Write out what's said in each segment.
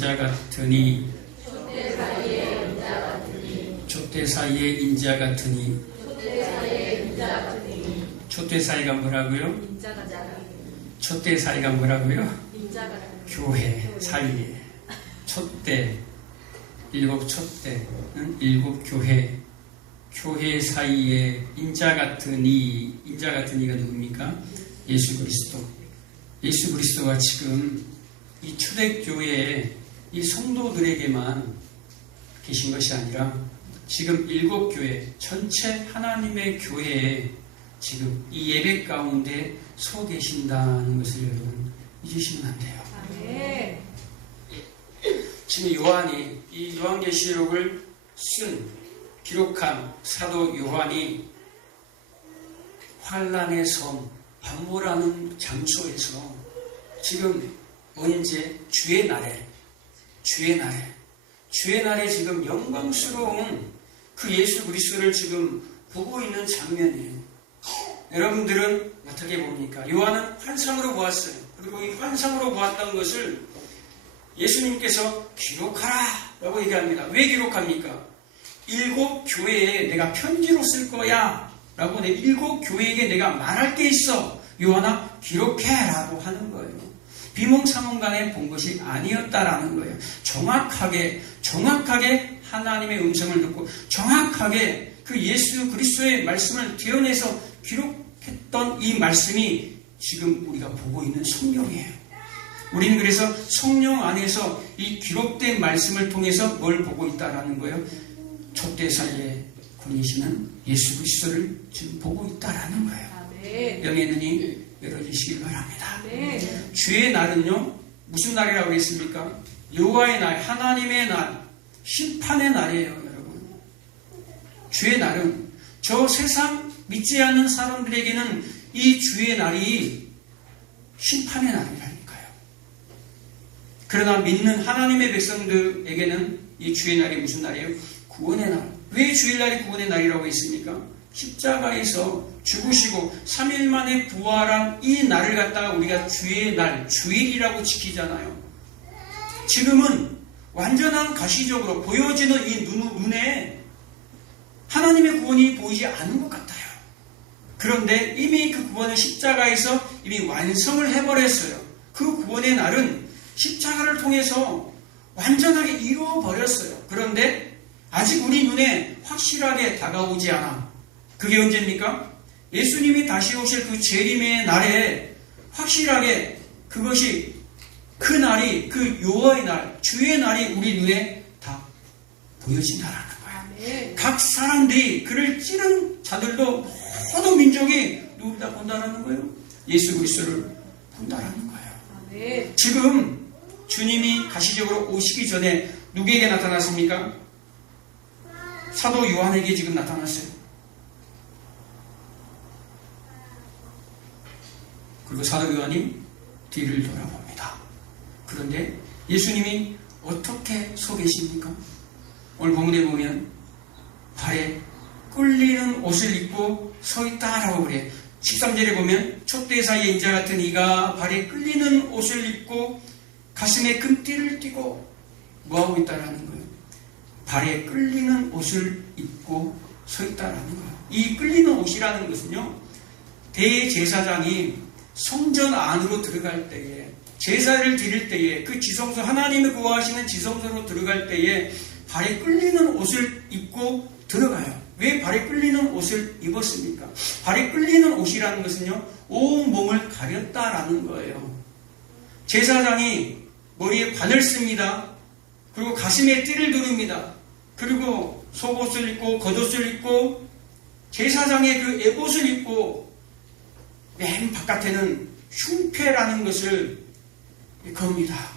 인자 같으니 촛대 사이에 인자 같으니 촛대 사이가 뭐라고요? 촛대 사이가 뭐라고요? 교회 사이에 촛대 일곱 촛대 일곱 교회 사이에 인자 같으니 인자 같으니가 누굽니까? 예수 그리스도가 지금 이 초대교회에 이 성도들에게만 계신 것이 아니라 지금 일곱 교회 전체 하나님의 교회에 지금 이 예배 가운데 서 계신다는 것을 여러분 잊으시면 안 돼요. 네. 지금 요한이 이 요한계시록을 기록한 사도 요한이 환란의 섬 반모라는 장소에서 지금 언제 주의 날에 지금 영광스러운 그 예수 그리스도를 지금 보고 있는 장면이에요. 여러분들은 어떻게 봅니까? 요한은 환상으로 보았어요. 그리고 이 환상으로 보았던 것을 예수님께서 기록하라 라고 얘기합니다. 왜 기록합니까? 일곱 교회에 내가 편지로 쓸 거야 라고 일곱 교회에게 내가 말할 게 있어. 요한아 기록해 라고 하는 거예요. 비몽사몽간에 본 것이 아니었다라는 거예요. 정확하게 하나님의 음성을 듣고 정확하게 그 예수 그리스도의 말씀을 대언해서 기록했던 이 말씀이 지금 우리가 보고 있는 성령이에요. 우리는 그래서 성령 안에서 이 기록된 말씀을 통해서 뭘 보고 있다라는 거예요. 촛대 사이에 권이시는 예수 그리스도를 지금 보고 있다라는 거예요. 영의 눈이 열어주시길 바랍니다. 주의 날은요 무슨 날이라고 했습니까? 여호와의 날, 하나님의 날, 심판의 날이에요. 여러분, 주의 날은 저 세상 믿지 않는 사람들에게는 이 주의 날이 심판의 날이라니까요. 그러나 믿는 하나님의 백성들에게는 이 주의 날이 무슨 날이에요? 구원의 날. 왜 주일날이 구원의 날이라고 했습니까? 십자가에서 죽으시고 3일 만에 부활한 이 날을 갖다가 우리가 주의 날, 주일이라고 지키잖아요. 지금은 완전한 가시적으로 보여지는 이 눈에 하나님의 구원이 보이지 않는 것 같아요. 그런데 이미 그 구원은 십자가에서 이미 완성을 해버렸어요. 그 구원의 날은 십자가를 통해서 완전하게 이루어버렸어요. 그런데 아직 우리 눈에 확실하게 다가오지 않아. 그게 언제입니까? 예수님이 다시 오실 그 재림의 날에 확실하게 그것이 그 날이 그 여호와의 날, 주의 날이 우리 눈에 다 보여진다라는 거예요. 각 사람들이 그를 찌른 자들도 모든 민족이 누구를 다 본다라는 거예요? 예수 그리스도를 본다라는 거예요. 지금 주님이 가시적으로 오시기 전에 누구에게 나타났습니까? 사도 요한에게 지금 나타났어요. 그리고 사도 요한이 뒤를 돌아봅니다. 그런데 예수님이 어떻게 서 계십니까? 오늘 본문에 보면 발에 끌리는 옷을 입고 서 있다라고 그래요. 13절에 보면 촛대 사이에 인자 같은 이가 발에 끌리는 옷을 입고 가슴에 금띠를 띠고 뭐하고 있다라는 거예요? 발에 끌리는 옷을 입고 서 있다라는 거예요. 이 끌리는 옷이라는 것은요, 대제사장이 성전 안으로 들어갈 때에, 제사를 드릴 때에, 그 지성소, 하나님이 구하시는 지성소로 들어갈 때에 발에 끌리는 옷을 입고 들어가요. 왜 발에 끌리는 옷을 입었습니까? 발에 끌리는 옷이라는 것은요, 온 몸을 가렸다라는 거예요. 제사장이 머리에 관을 씁니다. 그리고 가슴에 띠를 두릅니다. 그리고 속옷을 입고 겉옷을 입고 제사장의 그 에봇을 입고 맨 바깥에는 흉패라는 것을 겁니다.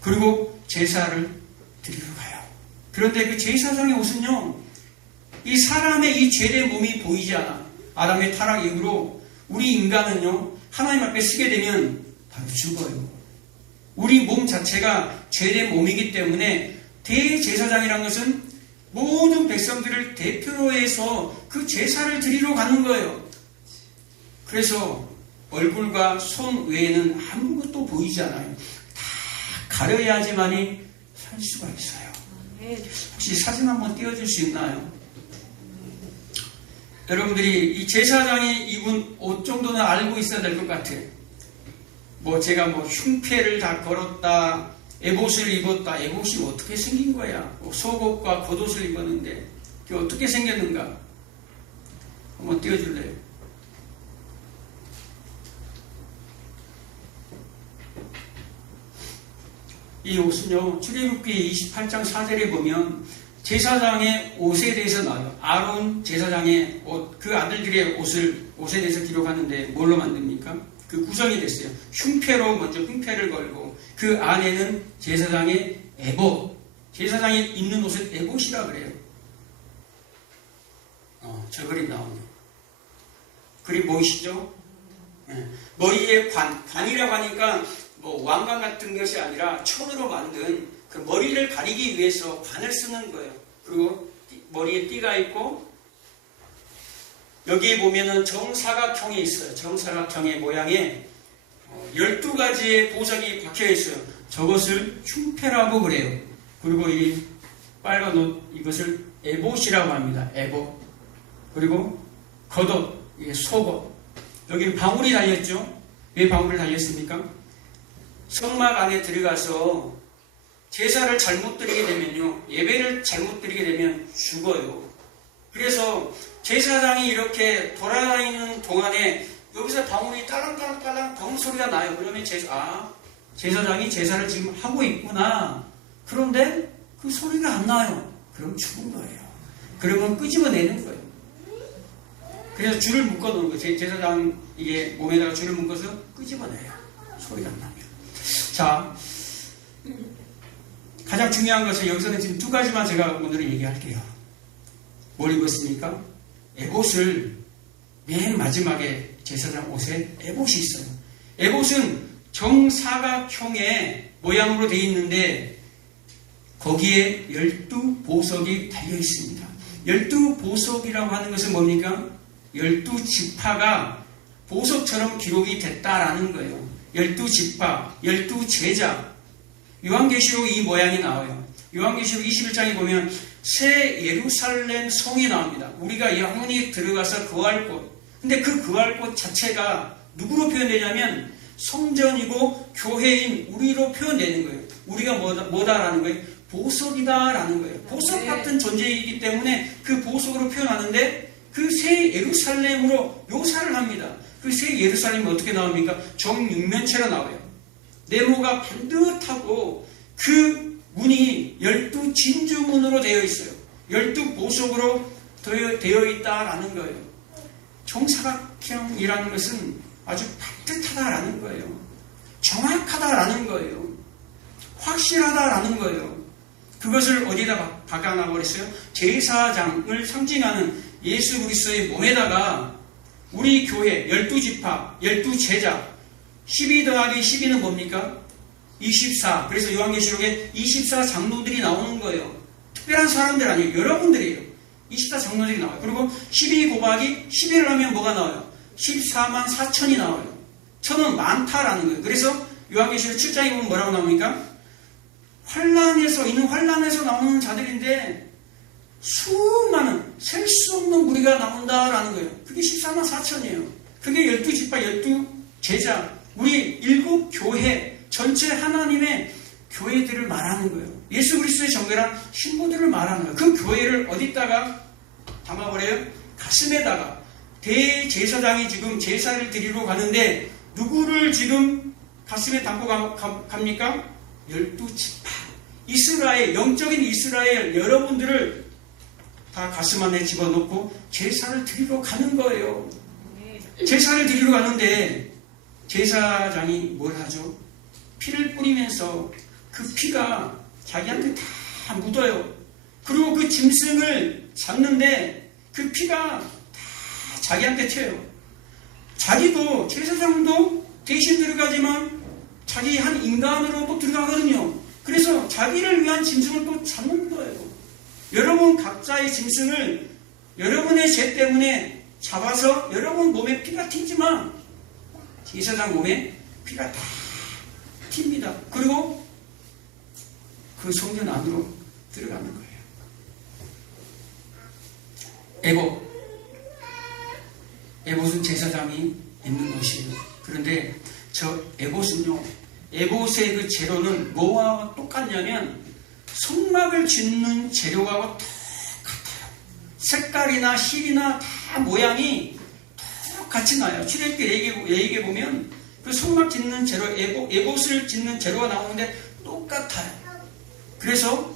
그리고 제사를 드리러 가요. 그런데 그 제사장의 옷은요, 이 사람의 이 죄된 몸이 보이지 않아. 아담의 타락 이후로 우리 인간은요, 하나님 앞에 서게 되면 바로 죽어요. 우리 몸 자체가 죄된 몸이기 때문에 대제사장이라는 것은 모든 백성들을 대표로 해서 그 제사를 드리러 가는 거예요. 그래서 얼굴과 손 외에는 아무것도 보이지 않아요. 다 가려야지만이 살 수가 있어요. 혹시 사진 한번 띄워줄 수 있나요? 여러분들이 이 제사장이 입은 옷 정도는 알고 있어야 될 것 같아요. 제가 흉패를 다 걸었다, 에봇을 입었다. 에봇이 어떻게 생긴 거야? 속옷과 겉옷을 입었는데 그게 어떻게 생겼는가? 한번 띄워줄래요? 이 옷은요, 출애굽기 28장 4절에 보면 제사장의 옷에 대해서 나와요. 아론 제사장의 옷, 그 아들들의 옷에 대해서 기록하는데 뭘로 만듭니까? 그 구성이 됐어요. 흉패로 먼저 흉패를 걸고 그 안에는 제사장의 에봇, 제사장이 입는 옷을 에봇이라 그래요. 저 그림 나오네요. 그림 보이시죠? 네. 머리에 관이라고 하니까 왕관 같은 것이 아니라 천으로 만든 그 머리를 가리기 위해서 관을 쓰는 거예요. 그리고 머리에 띠가 있고 여기에 보면은 정사각형이 있어요. 정사각형의 모양에 12가지의 보석이 박혀 있어요. 저것을 흉패라고 그래요. 그리고 이 빨간 옷, 이것을 에봇이라고 합니다. 에봇. 그리고 겉옷, 이게 속옷. 여기 방울이 달렸죠? 왜 방울이 달렸습니까? 성막 안에 들어가서 제사를 잘못 드리게 되면요, 예배를 잘못 드리게 되면 죽어요. 그래서 제사장이 이렇게 돌아다니는 동안에 여기서 방울이 따랑따랑따랑 방울 소리가 나요. 그러면 제사장이 제사를 지금 하고 있구나. 그런데 그 소리가 안 나요. 그럼 죽은 거예요. 그러면 끄집어내는 거예요. 그래서 줄을 묶어놓은 거예요. 제사장 이게 몸에다가 줄을 묶어서 끄집어내요. 소리가 안 나면. 자, 가장 중요한 것은 여기서는 지금 2가지만 제가 오늘은 얘기할게요. 뭘 입었습니까? 에봇을 맨 마지막에 제사장 옷에 에봇이 있어요. 에봇은 정사각형의 모양으로 되어 있는데 거기에 12보석이 달려 있습니다. 12보석이라고 하는 것은 뭡니까? 12지파가 보석처럼 기록이 됐다라는 거예요. 12지파, 12제자. 요한계시록 이 모양이 나와요. 요한계시록 21장에 보면 새 예루살렘 성이 나옵니다. 우리가 영원히 들어가서 거할 곳. 근데 그 거할 곳 자체가 누구로 표현되냐면 성전이고 교회인 우리로 표현되는 거예요. 우리가 뭐다라는 거예요? 보석이다라는 거예요. 보석 같은 존재이기 때문에 그 보석으로 표현하는데 그 새 예루살렘으로 묘사를 합니다. 그 새 예루살렘이 어떻게 나옵니까? 정육면체로 나와요. 네모가 반듯하고 그 문이 12진주문으로 되어 있어요. 12보석으로 되어 있다라는 거예요. 정사각형이라는 것은 아주 반듯하다라는 거예요. 정확하다라는 거예요. 확실하다라는 거예요. 그것을 어디다 박아놔버렸어요? 제사장을 상징하는 예수 그리스도의 몸에다가 우리 교회 12지파, 12제자 12 더하기 12는 뭡니까? 24. 그래서 요한계시록에 24 장로들이 나오는 거예요. 특별한 사람들 아니에요. 여러분들이에요. 24 장로들이 나와요. 그리고 12 곱하기 11을 하면 뭐가 나와요? 14만 4천이 나와요. 천은 많다라는 거예요. 그래서 요한계시록 7장에 보면 뭐라고 나옵니까? 있는 환란에서 나오는 자들인데 수많은 셀 수 없는 무리가 나온다라는 거예요. 그게 14만 4천이에요. 그게 12지파, 12제자, 우리 7교회 전체 하나님의 교회들을 말하는 거예요. 예수 그리스도의 정결한 신부들을 말하는 거예요. 그 교회를 어디다가 담아버려요? 가슴에다가. 대제사장이 지금 제사를 드리러 가는데 누구를 지금 가슴에 담고 갑니까? 12지파. 이스라엘, 영적인 이스라엘 여러분들을 다 가슴 안에 집어넣고 제사를 드리러 가는 거예요. 제사를 드리러 가는데 제사장이 뭘 하죠? 피를 뿌리면서 그 피가 자기한테 다 묻어요. 그리고 그 짐승을 잡는데 그 피가 다 자기한테 튀어요. 자기도, 제사장도 대신 들어가지만 자기 한 인간으로 또 들어가거든요. 그래서 자기를 위한 짐승을 또 잡는 거예요. 여러분 각자의 짐승을 여러분의 죄 때문에 잡아서 여러분 몸에 피가 튀지만 제사장 몸에 피가 다 튑니다. 그리고 그 성전 안으로 들어가는 거예요. 에봇은 제사장이 있는 곳이에요. 그런데 저 에봇은요, 에봇의 그 재료는 뭐와 똑같냐면 성막을 짓는 재료하고 똑같아요. 색깔이나 실이나 다 모양이 똑같이 나요. 출애굽기 얘기해 보면 그 성막 짓는 재료, 에봇을 짓는 재료가 나오는데 똑같아요. 그래서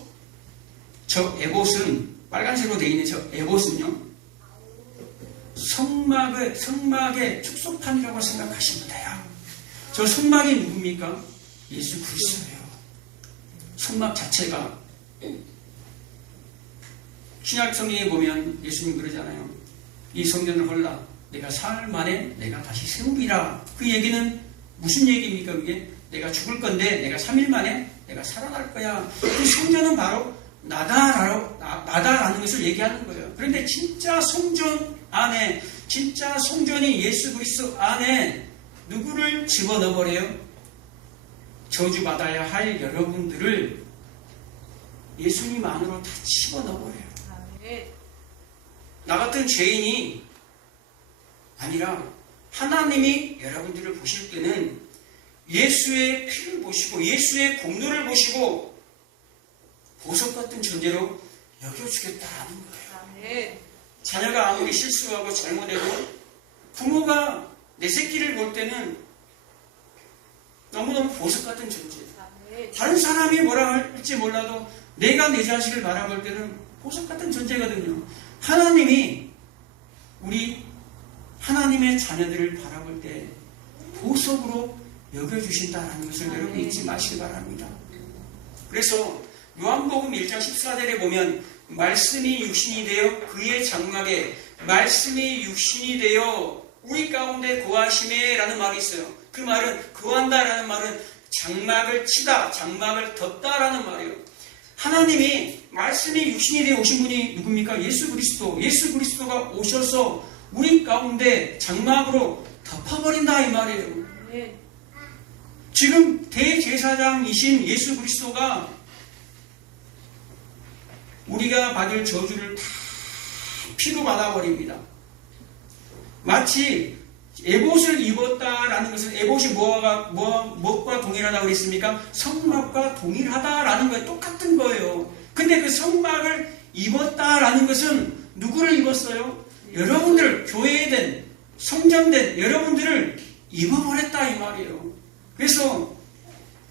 저 에봇은 빨간색으로 되어 있는 저 에봇은요, 성막의 축소판이라고 생각하시면 돼요. 저 성막이 누굽니까? 예수 그리스도예요. 성막 자체가 신약 성경에 보면 예수님 그러잖아요. 이 성전을 헐라 내가 사흘 만에 내가 다시 세우리라. 그 얘기는 무슨 얘기입니까? 그게 내가 죽을 건데 내가 3일 만에 내가 살아날 거야. 그 성전은 바로 나다라는 것을 얘기하는 거예요. 그런데 진짜 성전 안에, 진짜 성전이 예수 그리스도 안에 누구를 집어넣어버려요? 저주받아야 할 여러분들을 예수님 안으로 다 집어넣어버려요. 나 같은 죄인이 아니라 하나님이 여러분들을 보실 때는 예수의 피를 보시고 예수의 공로를 보시고 보석 같은 존재로 여겨주겠다는 거예요. 자녀가 아무리 실수하고 잘못해도 부모가 내 새끼를 볼 때는 너무너무 보석 같은 존재예요. 다른 사람이 뭐라 할지 몰라도 내가 내 자식을 바라볼 때는 보석 같은 존재거든요. 하나님이 우리 하나님의 자녀들을 바라볼 때 보석으로 여겨주신다는 것을 여러분 잊지 마시기 바랍니다. 그래서 요한복음 1장 14절에 보면 말씀이 육신이 되어 그의 장막에 말씀이 육신이 되어 우리 가운데 거하심에 라는 말이 있어요. 그 말은 거한다라는 말은 장막을 치다, 장막을 덮다라는 말이에요. 하나님이 말씀이 육신이 되어 오신 분이 누굽니까? 예수 그리스도. 예수 그리스도가 오셔서 우리 가운데 장막으로 덮어버린다 이 말이에요. 지금 대제사장이신 예수 그리스도가 우리가 받을 저주를 다 피로 받아버립니다. 마치 에봇을 입었다라는 것은 에봇이 무엇과 동일하다고 그랬습니까? 성막과 동일하다라는 거에 똑같은 거예요. 근데 그 성막을 입었다라는 것은 누구를 입었어요? 여러분들, 교회된, 성전된 여러분들을 입어버렸다 이 말이에요. 그래서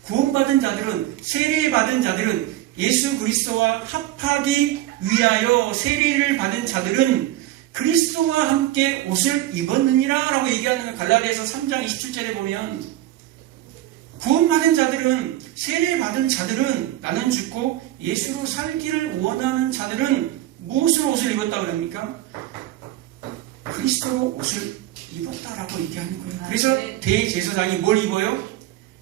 구원받은 자들은, 세례받은 자들은 예수 그리스도와 합하기 위하여 세례를 받은 자들은 그리스도와 함께 옷을 입었느니라 라고 얘기하는 걸 갈라디아서 3장 27절에 보면 구원받은 자들은, 세례받은 자들은, 나는 죽고 예수로 살기를 원하는 자들은 무엇으로 옷을 입었다고 그럽니까? 그리스도로 옷을 입었다라고 얘기하는 거예요. 그래서 대제사장이 뭘 입어요?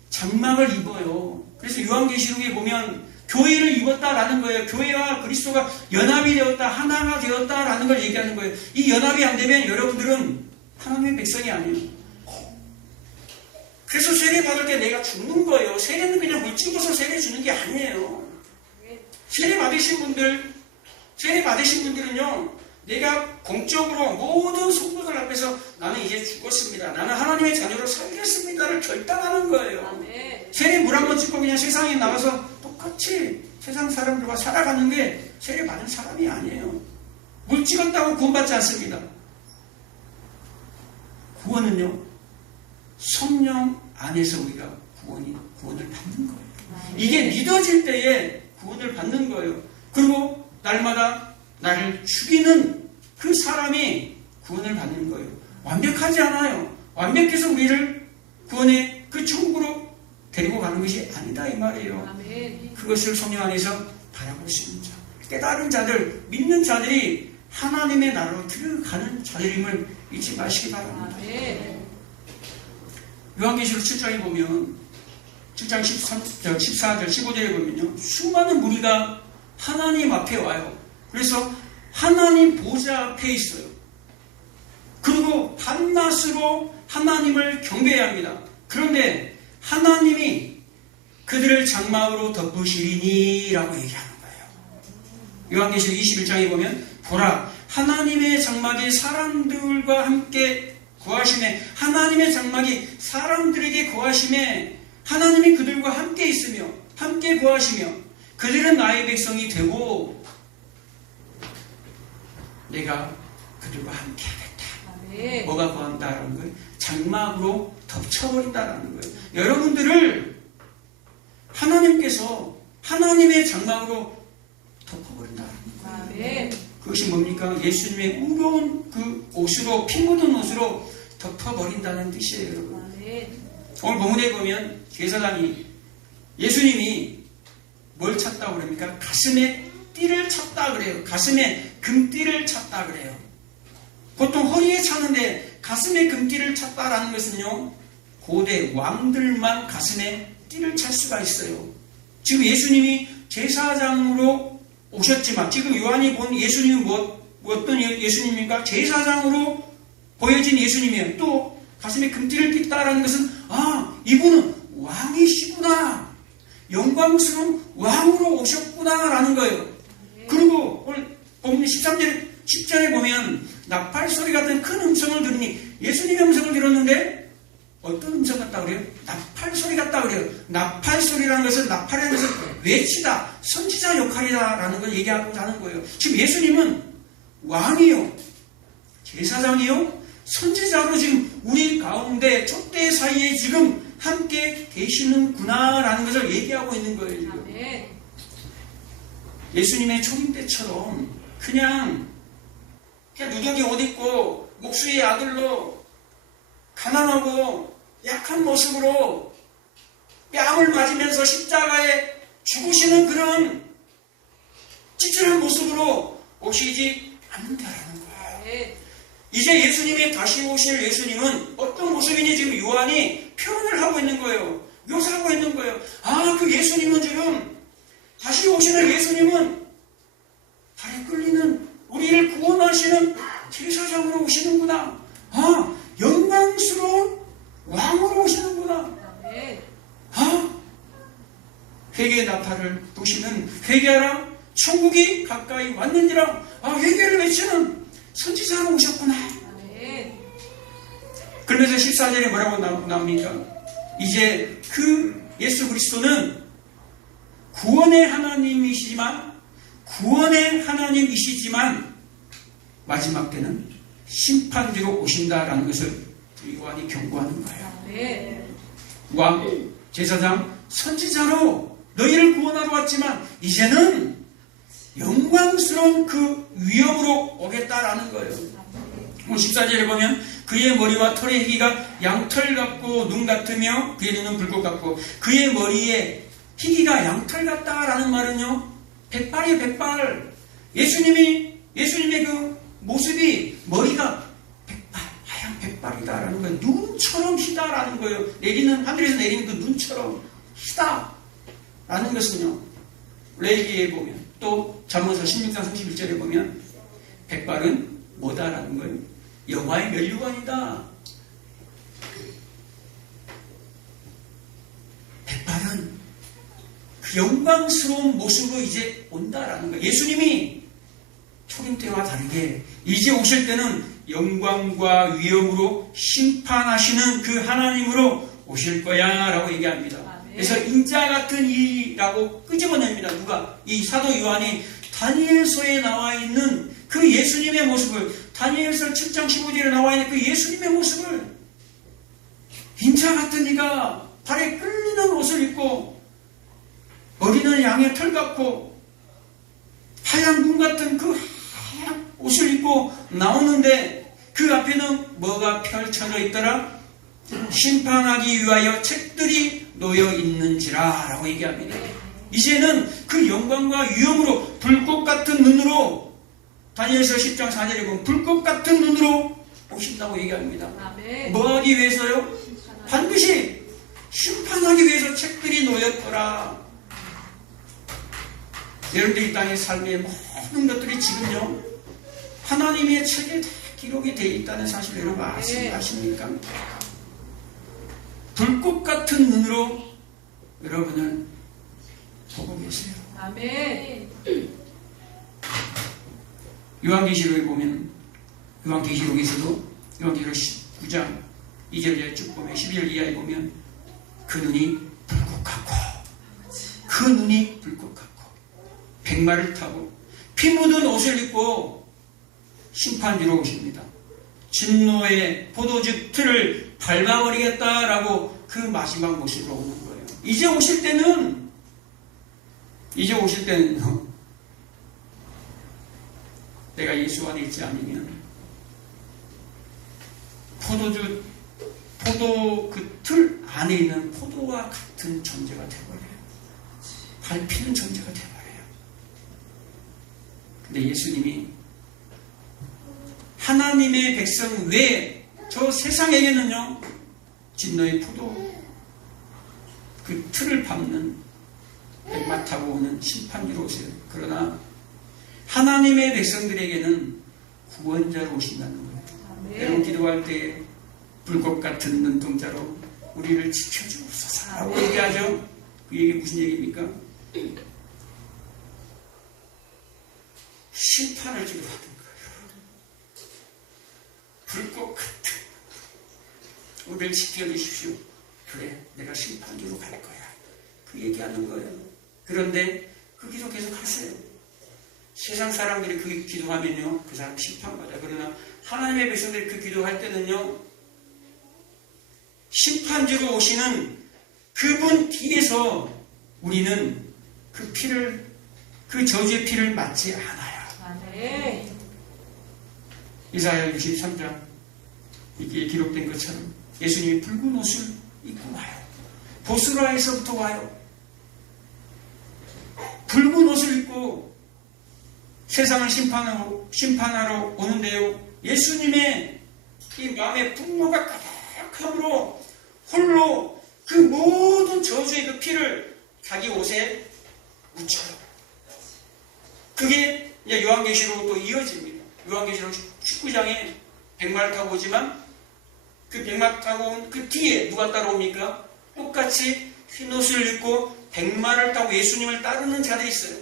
장막을 입어요. 그래서 요한계시록에 보면 교회를 입었다라는 거예요. 교회와 그리스도가 연합이 되었다, 하나가 되었다라는 걸 얘기하는 거예요. 이 연합이 안 되면 여러분들은 하나님의 백성이 아니에요. 그래서 세례 받을 때 내가 죽는 거예요. 세례는 그냥 물 찍어서 세례 주는 게 아니에요. 세례 받으신 분들은요, 내가 공적으로 모든 성도들 앞에서 나는 이제 죽었습니다. 나는 하나님의 자녀로 살겠습니다를 결단하는 거예요. 세례 물 한번 찍고 그냥 세상에 나가서 똑같이 세상 사람들과 살아가는 게 세례 받은 사람이 아니에요. 물 찍었다고 구원받지 않습니다. 구원은요, 성령 안에서 우리가 구원을 받는 거예요. 이게 믿어질 때에 구원을 받는 거예요. 그리고 날마다 나를 죽이는 그 사람이 구원을 받는 거예요. 완벽하지 않아요. 완벽해서 우리를 구원의 그 천국으로 데리고 가는 것이 아니다 이 말이에요. 아멘. 그것을 성령 안에서 바라볼 수 있는 자, 깨달은 자들, 믿는 자들이 하나님의 나라로 들어가는 자들임을 잊지 마시기 바랍니다. 아멘. 요한계시록 7장에 보면 7장 14절 15절에 보면요, 수많은 무리가 하나님 앞에 와요. 그래서 하나님 보좌 앞에 있어요. 그리고 밤낮으로 하나님을 경배해야 합니다. 그런데 하나님이 그들을 장막으로 덮으시리니 라고 얘기하는 거예요. 요한계시록 21장에 보면 보라 하나님의 장막이 사람들과 함께 거하심에 하나님의 장막이 사람들에게 거하심에 하나님이 그들과 함께 있으며 함께 거하시며 그들은 나의 백성이 되고 내가 그들과 함께 하겠다. 뭐가 거한다라는 거예요? 장막으로 덮쳐버린다라는 거예요. 여러분들을 하나님께서 하나님의 장막으로 덮어버린다라는 거예요. 그것이 뭡니까? 예수님의 우러운 그 옷으로 피 묻은 옷으로 덮어버린다는 뜻이에요, 여러분. 오늘 본문에 보면 제사장이 예수님이 뭘 찾다고 그럽니까? 가슴에 띠를 찾다 그래요. 가슴에 금띠를 찾다 그래요. 보통 허리에 차는데 가슴에 금띠를 찾다라는 것은요, 고대 왕들만 가슴에 띠를 찰 수가 있어요. 지금 예수님이 제사장으로 오셨지만, 지금 요한이 본 예수님은 어떤 예수님입니까? 제사장으로 보여진 예수님이에요. 또 가슴에 금띠를 띠다라는 것은 이분은 왕이시구나, 영광스러운 왕으로 오셨구나라는 거예요. 그리고 오늘 보면 10절에 보면 나팔 소리 같은 큰 음성을 들으니, 예수님의 음성을 들었는데 어떤 음성 같다 그래요? 나팔 소리 같다 그래요. 나팔 소리라는 것은, 나팔이라는 것은 외치다, 선지자 역할이다라는 걸 얘기하고자 하는 거예요. 지금 예수님은 왕이요, 제사장이요, 선지자로 지금 우리 가운데 촛대 사이에 지금 함께 계시는구나라는 것을 얘기하고 있는 거예요. 예수님의 초림 때처럼 그냥 누더기 옷 입고 목수의 아들로 가난하고 약한 모습으로 뺨을 맞으면서 십자가에 죽으시는 그런 찌질한 모습으로 오시지 않는다라는 거예요. 이제 예수님이 다시 오실 예수님은 어떤 모습이니 지금 요한이 표현을 하고 있는 거예요. 묘사하고 있는 거예요. 그 예수님은 지금 다시 오시는 예수님은 발에 끌리는 우리를 구원하시는 제사장으로 오시는구나. 영광스러운 왕으로 오시는구나. 회개의 나팔을 부시는 회개하라, 천국이 가까이 왔느니라. 회개를 외치는 선지자로 오셨구나. 그러면서 14절에 뭐라고 나옵니까? 이제 그 예수 그리스도는 구원의 하나님이시지만 마지막 때는 심판주로 오신다라는 것을 요한이 경고하는 거예요. 왕, 제사장, 선지자로 너희를 구원하러 왔지만 이제는 영광스러운 그 위엄으로 오겠다라는 거예요. 14절에 보면 그의 머리와 털의 희기가 양털 같고 눈 같으며 그의 눈은 불꽃 같고, 그의 머리에 희기가 양털 같다라는 말은요, 백발이에요, 백발. 예수님의 그 모습이 머리가 백발, 하얀 백발이다라는 거예요. 눈처럼 희다라는 거예요. 하늘에서 내리는 그 눈처럼 희다라는 것은요, 레위기에 보면, 또 잠언서 16장 31절에 보면 백발은 뭐다라는 거예요? 여호와의 면류관이다. 백발은 그 영광스러운 모습으로 이제 온다라는 거예요. 예수님이 초림 때와 다르게 이제 오실 때는 영광과 위엄으로 심판하시는 그 하나님으로 오실 거야 라고 얘기합니다. 그래서 인자 같은 이라고 끄집어냅니다. 누가? 이 사도 요한이 다니엘서에 나와 있는 그 예수님의 모습을, 다니엘서 7장 15절에 나와 있는 그 예수님의 모습을, 인자 같은 이가 발에 끌리는 옷을 입고 머리는 양의 털 같고 하얀 눈 같은 그 하얀 옷을 입고 나오는데 그 앞에는 뭐가 펼쳐져 있더라? 심판하기 위하여 책들이 놓여 있는지라 라고 얘기합니다. 이제는 그 영광과 위엄으로 불꽃 같은 눈으로, 다니엘서 10장 4절에 보면 불꽃 같은 눈으로 오신다고 얘기합니다. 뭐 하기 위해서요? 반드시 심판하기 위해서 책들이 놓였더라. 여러분들 이 땅의 삶의 모든 것들이 지금요, 하나님의 책에 다 기록이 되어 있다는 사실 여러분 아십니까? 불꽃 같은 눈으로 여러분을 보고 계세요. 아멘. 요한계시록에 보면, 요한계시록에서도 요한계시록 19장 2절에 쭉 보면 12절 이하에 보면 그 눈이 불꽃 같고, 그 눈이 불꽃 같고, 백마를 타고 피 묻은 옷을 입고 심판주로 오십니다. 진노의 포도즙 틀을 밟아버리겠다라고 그 마지막 모습으로 오는 거예요. 이제 오실 때는 내가 예수 안에 있지 않으면 포도 그 틀 안에 있는 포도와 같은 존재가 되어버려요. 밟히는 존재가 되어버려요. 근데 예수님이 하나님의 백성 외에 저 세상에게는요, 진노의 포도 그 틀을 밟는 백마 타고 오는 심판주로 오세요. 그러나 하나님의 백성들에게는 구원자로 오신다는 거예요. 여러분 기도할 때 불꽃 같은 눈동자로 우리를 지켜주옵소서라고 얘기하죠. 그 얘기 무슨 얘기입니까? 심판을 주로 하는 거예요. 불꽃 같은 우리를 지켜주십시오. 그래, 내가 심판주로 갈 거야. 그 얘기하는 거예요. 그런데 그 기도 계속 하세요. 세상 사람들이 그 기도하면요, 그 사람 심판받아요. 그러나 하나님의 백성들이 그 기도할 때는요, 심판주로 오시는 그분 뒤에서 우리는 그 피를, 그 저주의 피를 맞지 않아요. 이사야 63장 이게 기록된 것처럼 예수님이 붉은 옷을 입고 와요. 보스라에서부터 와요. 붉은 옷을 입고 세상을 심판하러 오는데요, 예수님의 이 마음의 분노가 가득함으로 홀로 그 모든 저주의 그 피를 자기 옷에 묻혀요. 그게 이제 요한계시록으로 또 이어집니다. 요한계시록 19장에 백마를 타고 오지만 그 백마 타고 온 그 뒤에 누가 따라옵니까? 똑같이 흰 옷을 입고 백마를 타고 예수님을 따르는 자들이 있어요.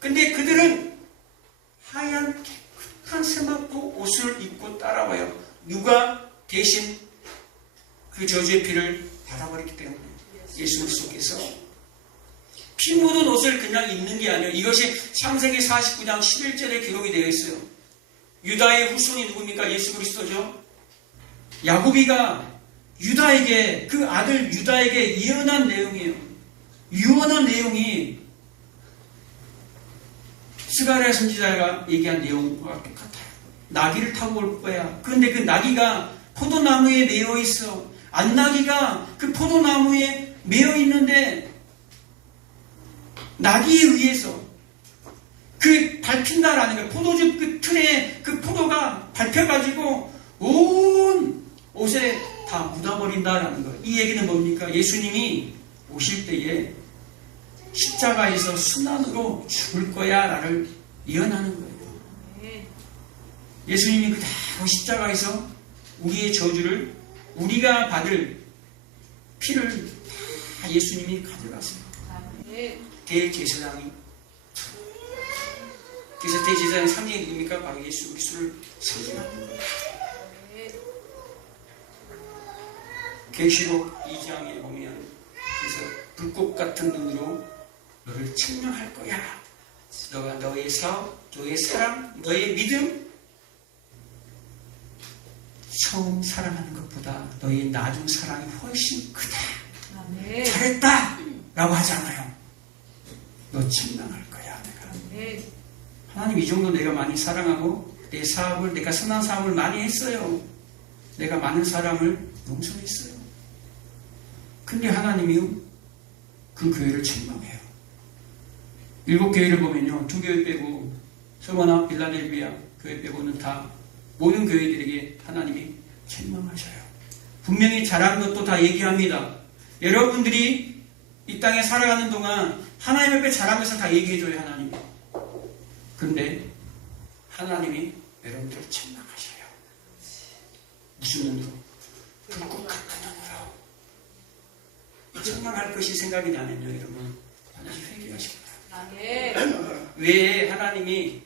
근데 그들은 하얀 깨끗한 세마포 옷을 입고 따라와요. 누가 대신 그 저주의 피를 받아버렸기 때문에 예수 그리스도께서 피 묻은 옷을 그냥 입는 게 아니에요. 이것이 창세기 49장 11절에 기록이 되어 있어요. 유다의 후손이 누굽니까? 예수 그리스도죠. 야곱이가 유다에게, 그 아들 유다에게 예언한 내용이에요. 유언한 내용이 스가랴 선지자가 얘기한 내용과 똑같아요. 나귀를 타고 올 거야. 그런데 그 나귀가 포도나무에 매여 있어. 안나귀가 그 포도나무에 매여 있는데 나귀에 의해서 그 밟힌다라는 거예요. 포도즙 그 틀에 그 포도가 밟혀가지고 온 옷에 다 묻어버린다라는 거예요. 이 얘기는 뭡니까? 예수님이 오실 때에 십자가에서 순환으로 죽을 거야 라를 예언하는 거예요. 예수님이 그대로 십자가에서 우리의 저주를, 우리가 받을 피를 다 예수님이 가져갔어요. 대제사장이. 그래서 대제사장의 상징이 누굽니까? 바로 예수 그리스도를 상징하는 거예요. 계시록 2장에 보면 그래서 불꽃 같은 눈으로 너를 측량할 거야. 너가 너의 사업, 너의 사랑, 너의 믿음, 처음 사랑하는 것보다 너의 나중 사랑이 훨씬 크다. 아멘. 잘했다! 라고 하잖아요. 너 측량할 거야, 내가. 아멘. 하나님, 이 정도 내가 많이 사랑하고 내 사업을, 내가 선한 사업을 많이 했어요. 내가 많은 사람을 용서했어요. 근데 하나님이 그 교회를 책망해요. 7교회를 보면요, 2교회 빼고 서머나 빌라델비아 교회 빼고는 다 모든 교회들에게 하나님이 책망하셔요. 분명히 잘한 것도 다 얘기합니다. 여러분들이 이 땅에 살아가는 동안 하나님 앞에 잘한 것을 다 얘기해줘요, 하나님이. 그런데 하나님이 여러분들을 책망하셔요. 무슨 눈으로? 불꽃 같은 눈으로. 책망할 것이 생각이 나면요, 여러분 반드시 회개하시기 바랍니다. 아멘. 왜 하나님이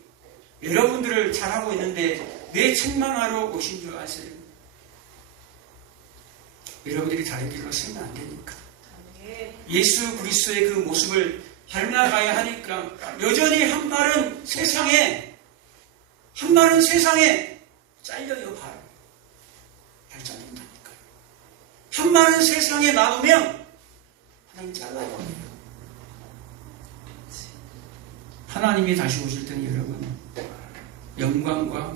여러분들을 잘하고 있는데 왜 책망하러 오신 줄 아세요? 여러분들이 다른 길로 쓰면 안 되니까. 예수 그리스도의 그 모습을 닮아가야 하니까 여전히 한 말은 세상에 잘려요. 발 잘린다니까요. 한 말은 세상에 놔두면 하나님 잘라요. 하나님이 다시 오실 때는 여러분 영광과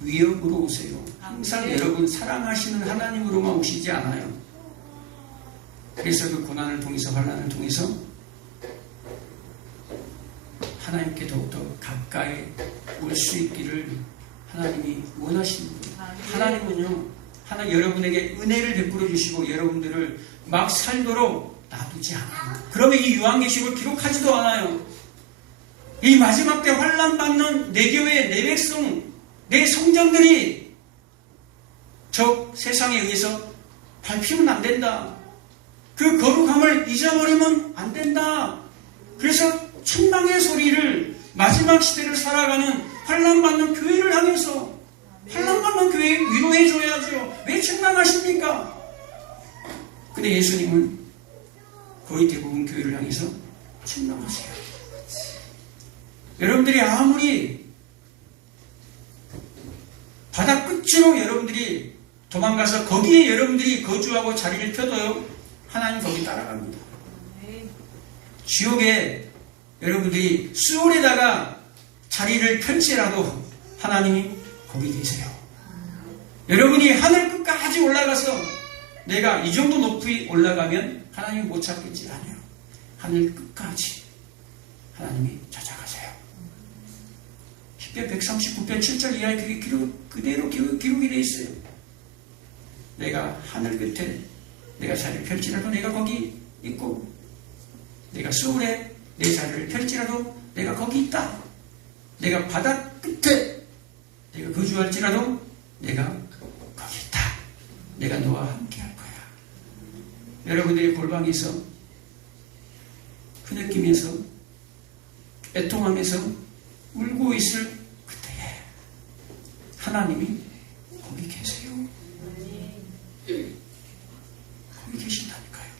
위엄으로 오세요. 항상 여러분 사랑하시는 하나님으로만 오시지 않아요. 그래서 그 고난을 통해서 환난을 통해서 하나님께 더욱더 가까이 올 수 있기를 하나님이 원하시는 거예요. 하나님은요, 여러분에게 은혜를 베풀어 주시고 여러분들을 막 살도록 놔두지 않아요. 그러면 이 요한계시록을 기록하지도 않아요. 이 마지막 때 환난 받는 내 교회, 내 백성, 내 성전들이 저 세상에 의해서 밟히면 안 된다. 그 거룩함을 잊어버리면 안 된다. 그래서 책망의 소리를 마지막 시대를 살아가는 환난받는 교회를 향해서 환난받는 교회에 위로해줘야죠. 왜 책망하십니까? 근데 예수님은 거의 대부분 교회를 향해서 책망하세요. 여러분들이 아무리 바다 끝으로 여러분들이 도망가서 거기에 여러분들이 거주하고 자리를 펴도요, 하나님 거기 따라갑니다. 지옥에 여러분들이 수월에다가 자리를 펼치라도 하나님이 거기 계세요. 여러분이 하늘 끝까지 올라가서 내가 이 정도 높이 올라가면 하나님이 못 찾겠지 않아요. 하늘 끝까지 하나님이 찾아가세요. 10편 139편 7절 이하에 그게 그대로 기록이 되어 있어요. 내가 하늘 끝에 내가 자리를 펼치라도 내가 거기 있고, 내가 수월에 내 자리를 펼치라도 내가 거기 있다. 내가 바다 끝에 내가 거주할지라도 내가 거기 있다. 내가 너와 함께 할 거야. 여러분들이 골방에서 흐느끼면서 애통하면서 울고 있을 그때에 하나님이 거기 계세요. 거기 계신다니까요.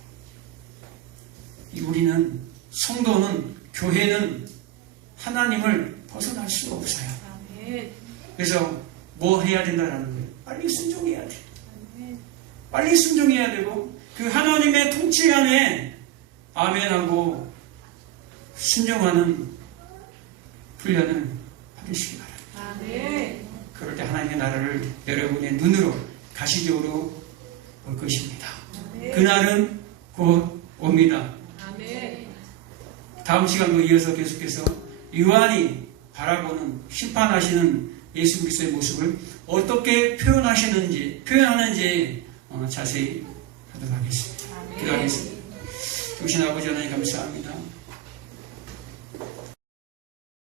우리는, 성도는, 교회는 하나님을 벗어날 수가 없어요. 그래서 뭐 해야 된다라는 거예요? 빨리 순종해야 돼. 빨리 순종해야 되고 그 하나님의 통치 안에 아멘하고 순종하는 훈련을 받으시기 바랍니다. 그럴 때 하나님의 나라를 여러분의 눈으로 가시적으로 볼 것입니다. 그날은 곧 옵니다. 다음 시간도 이어서 계속해서 요한이 바라보는 심판하시는 예수 그리스도의 모습을 어떻게 표현하는지 자세히 하도록 하겠습니다. 기도하겠습니다. 주신 아버지 하나님 감사합니다.